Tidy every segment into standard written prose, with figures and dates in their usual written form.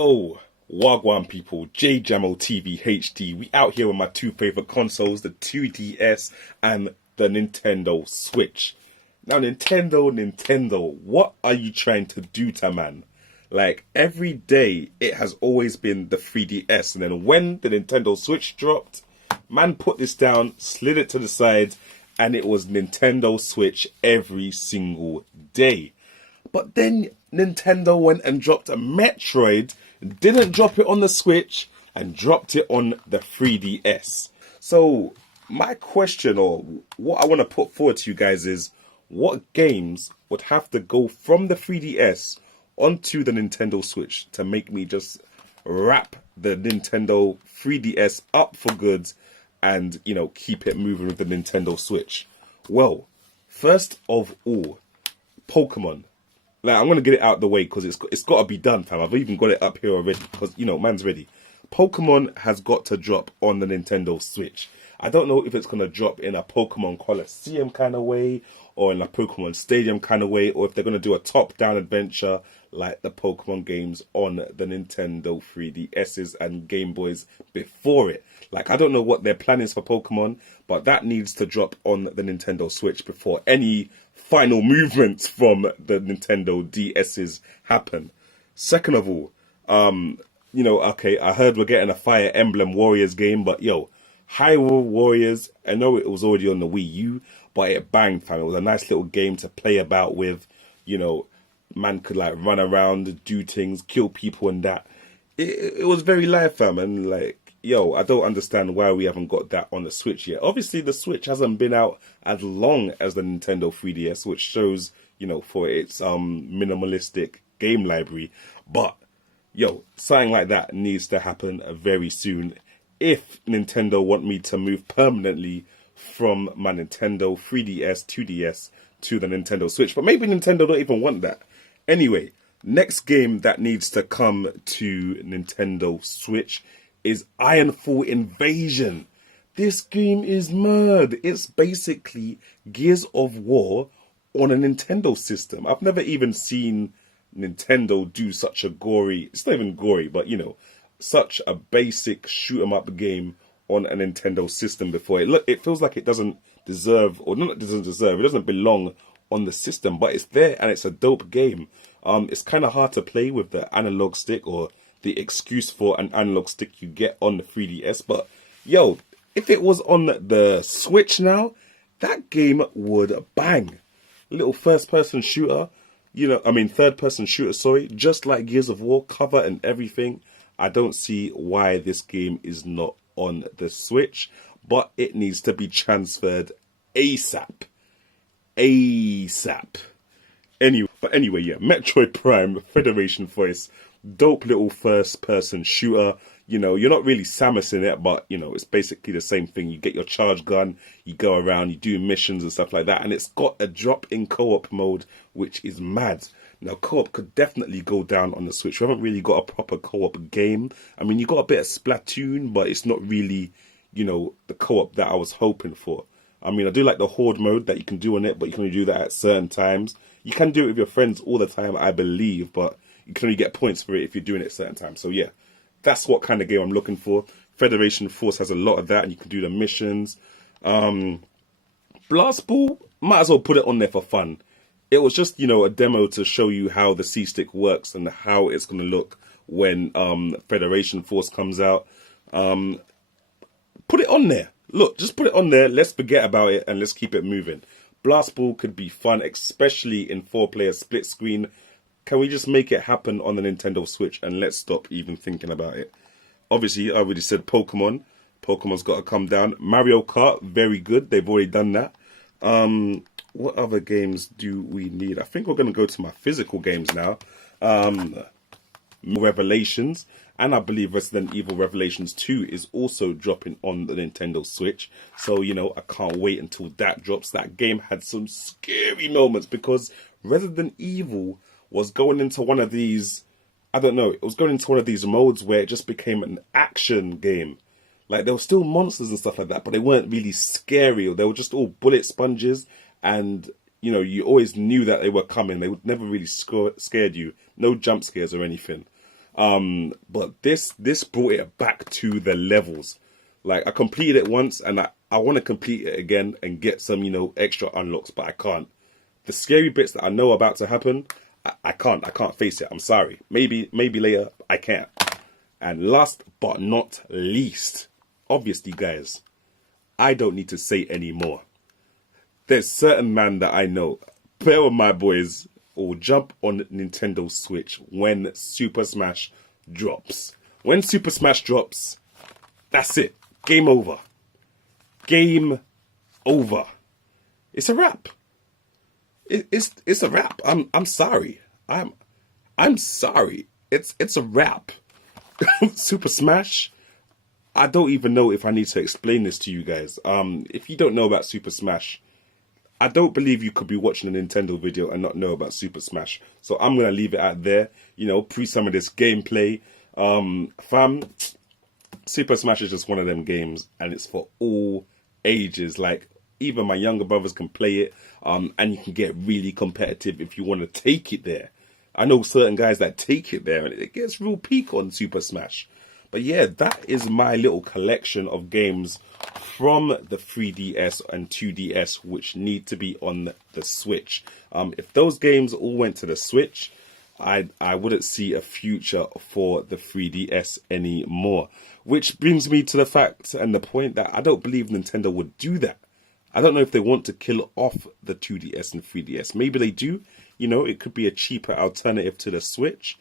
Oh, Wagwan people, Jamo TV HD. We out here with my two favorite consoles, the 2DS and the Nintendo Switch. Now, Nintendo, what are you trying to do to man? Like, every day, it has always been the 3DS. And then when the Nintendo Switch dropped, man put this down, slid it to the side, and it was Nintendo Switch every single day. But then Nintendo went and dropped a Metroid, didn't drop it on the Switch, and dropped it on the 3DS. So, my question, or what I want to put forward to you guys is, what games would have to go from the 3DS onto the Nintendo Switch to make me just wrap the Nintendo 3DS up for good and, you know, keep it moving with the Nintendo Switch? Well, first of all, Pokemon. Like, I'm going to get it out the way because it's got to be done, fam. I've even got it up here already because, you know, man's ready. Pokemon has got to drop on the Nintendo Switch. I don't know if it's going to drop in a Pokemon Coliseum kind of way or in a Pokemon Stadium kind of way, or if they're going to do a top-down adventure like the Pokemon games on the Nintendo 3DSs and Game Boys before it. Like, I don't know what their plan is for Pokemon, but that needs to drop on the Nintendo Switch before any final movements from the Nintendo DSs happen. Second of all, you know, okay, I heard we're getting a Fire Emblem Warriors game, but yo, Hyrule Warriors, I know it was already on the Wii U, but it banged, fam. It was a nice little game to play about with, you know, man could like run around, do things, kill people and that. It was very live, fam, and like, yo, I don't understand why we haven't got that on the Switch yet. Obviously, the Switch hasn't been out as long as the Nintendo 3DS, which shows, you know, for its minimalistic game library. But, yo, something like that needs to happen very soon if Nintendo want me to move permanently from my Nintendo 3DS, 2DS to the Nintendo Switch. But maybe Nintendo don't even want that. Anyway, next game that needs to come to Nintendo Switch is Ironfall Invasion. This game is mad. It's basically Gears of War on a Nintendo system. I've never even seen Nintendo do such a gory, it's not even gory, but you know, such a basic shoot 'em up game on a Nintendo system before. It feels like it doesn't deserve, or not, it doesn't deserve, it doesn't belong on the system, but it's there and it's a dope game. It's kind of hard to play with the analog stick, or the excuse for an analog stick you get on the 3DS, but yo, if it was on the Switch now, that game would bang. Little first-person shooter, you know, I mean third-person shooter, sorry, just like Gears of War, cover and everything. I don't see why this game is not on the Switch, but it needs to be transferred ASAP. Anyway, yeah, Metroid Prime, Federation Voice, dope little first-person shooter. You know, you're not really Samus in it, but, you know, it's basically the same thing. You get your charge gun, you go around, you do missions and stuff like that, and it's got a drop-in co-op mode, which is mad. Now, co-op could definitely go down on the Switch. We haven't really got a proper co-op game. I mean, you got a bit of Splatoon, but it's not really, you know, the co-op that I was hoping for. I mean, I do like the Horde mode that you can do on it, but you can only do that at certain times. You can do it with your friends all the time, I believe, but you can only get points for it if you're doing it at certain times. So, yeah, that's what kind of game I'm looking for. Federation Force has a lot of that, and you can do the missions. Blast Ball, might as well put it on there for fun. It was just, you know, a demo to show you how the C-Stick works and how it's going to look when Federation Force comes out. Put it on there. Look, just put it on there. Let's forget about it and let's keep it moving. Blast Ball could be fun, especially in 4-player split screen. Can we just make it happen on the Nintendo Switch and let's stop even thinking about it? Obviously, I already said Pokemon. Pokemon's got to come down. Mario Kart, very good. They've already done that. What other games do we need? I think we're going to go to my physical games now. Revelations, and I believe Resident Evil Revelations 2 is also dropping on the Nintendo Switch. So, you know, I can't wait until that drops. That game had some scary moments because Resident Evil was going into one of these, I don't know, it was going into one of these modes where it just became an action game. Like, there were still monsters and stuff like that, but they weren't really scary, or they were just all bullet sponges, and, you know, you always knew that they were coming. They would never really scared you. No jump scares or anything. But this brought it back to the levels. Like, I completed it once, and I want to complete it again and get some, you know, extra unlocks, but I can't. The scary bits that I know about to happen, I can't face it. I'm sorry. Maybe later I can't. And last but not least, obviously, guys, I don't need to say any more. There's certain man that I know, pair of my boys, will jump on Nintendo Switch when Super Smash drops. When Super Smash drops, that's it. Game over. Game over. It's a wrap. It's a wrap. I'm sorry. I'm sorry. It's a wrap. Super Smash. I don't even know if I need to explain this to you guys. If you don't know about Super Smash, I don't believe you could be watching a Nintendo video and not know about Super Smash. So I'm gonna leave it out there. You know, pre some of this gameplay. Fam, Super Smash is just one of them games, and it's for all ages. Like, even my younger brothers can play it, and you can get really competitive if you want to take it there. I know certain guys that take it there, and it gets real peak on Super Smash. But yeah, that is my little collection of games from the 3DS and 2DS which need to be on the Switch. If those games all went to the Switch, I wouldn't see a future for the 3DS anymore. Which brings me to the fact and the point that I don't believe Nintendo would do that. I don't know if they want to kill off the 2DS and 3DS. Maybe they do. You know, it could be a cheaper alternative to the Switch.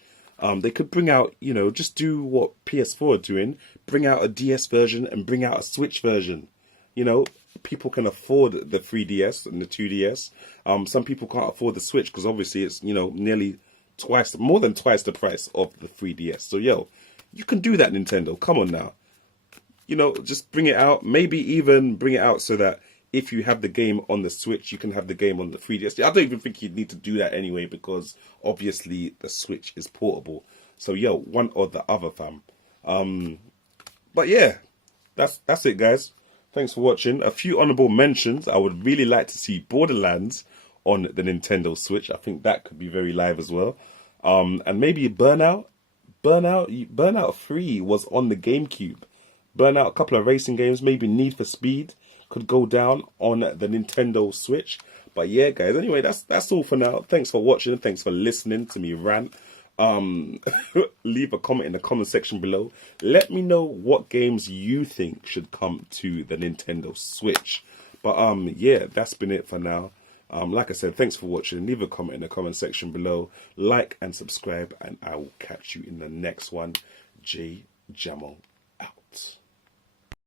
They could bring out, you know, just do what PS4 are doing. Bring out a DS version and bring out a Switch version. You know, people can afford the 3DS and the 2DS. Some people can't afford the Switch because obviously it's, you know, more than twice the price of the 3DS. So, yo, you can do that, Nintendo. Come on now. You know, just bring it out. Maybe even bring it out so that if you have the game on the Switch, you can have the game on the 3DS. I don't even think you'd need to do that anyway because obviously the Switch is portable. So, yo, one or the other, fam. But yeah, that's it, guys. Thanks for watching. A few honorable mentions. I would really like to see Borderlands on the Nintendo Switch. I think that could be very live as well. And maybe Burnout 3 was on the GameCube. Burnout, a couple of racing games, maybe Need for Speed could go down on the Nintendo Switch. But yeah, guys, anyway, that's all for now. Thanks for watching. Thanks for listening to me rant. Leave a comment in the comment section below. Let me know what games you think should come to the Nintendo Switch. But yeah, that's been it for now. Like I said, thanks for watching. Leave a comment in the comment section below. Like and subscribe, and I will catch you in the next one. Jamo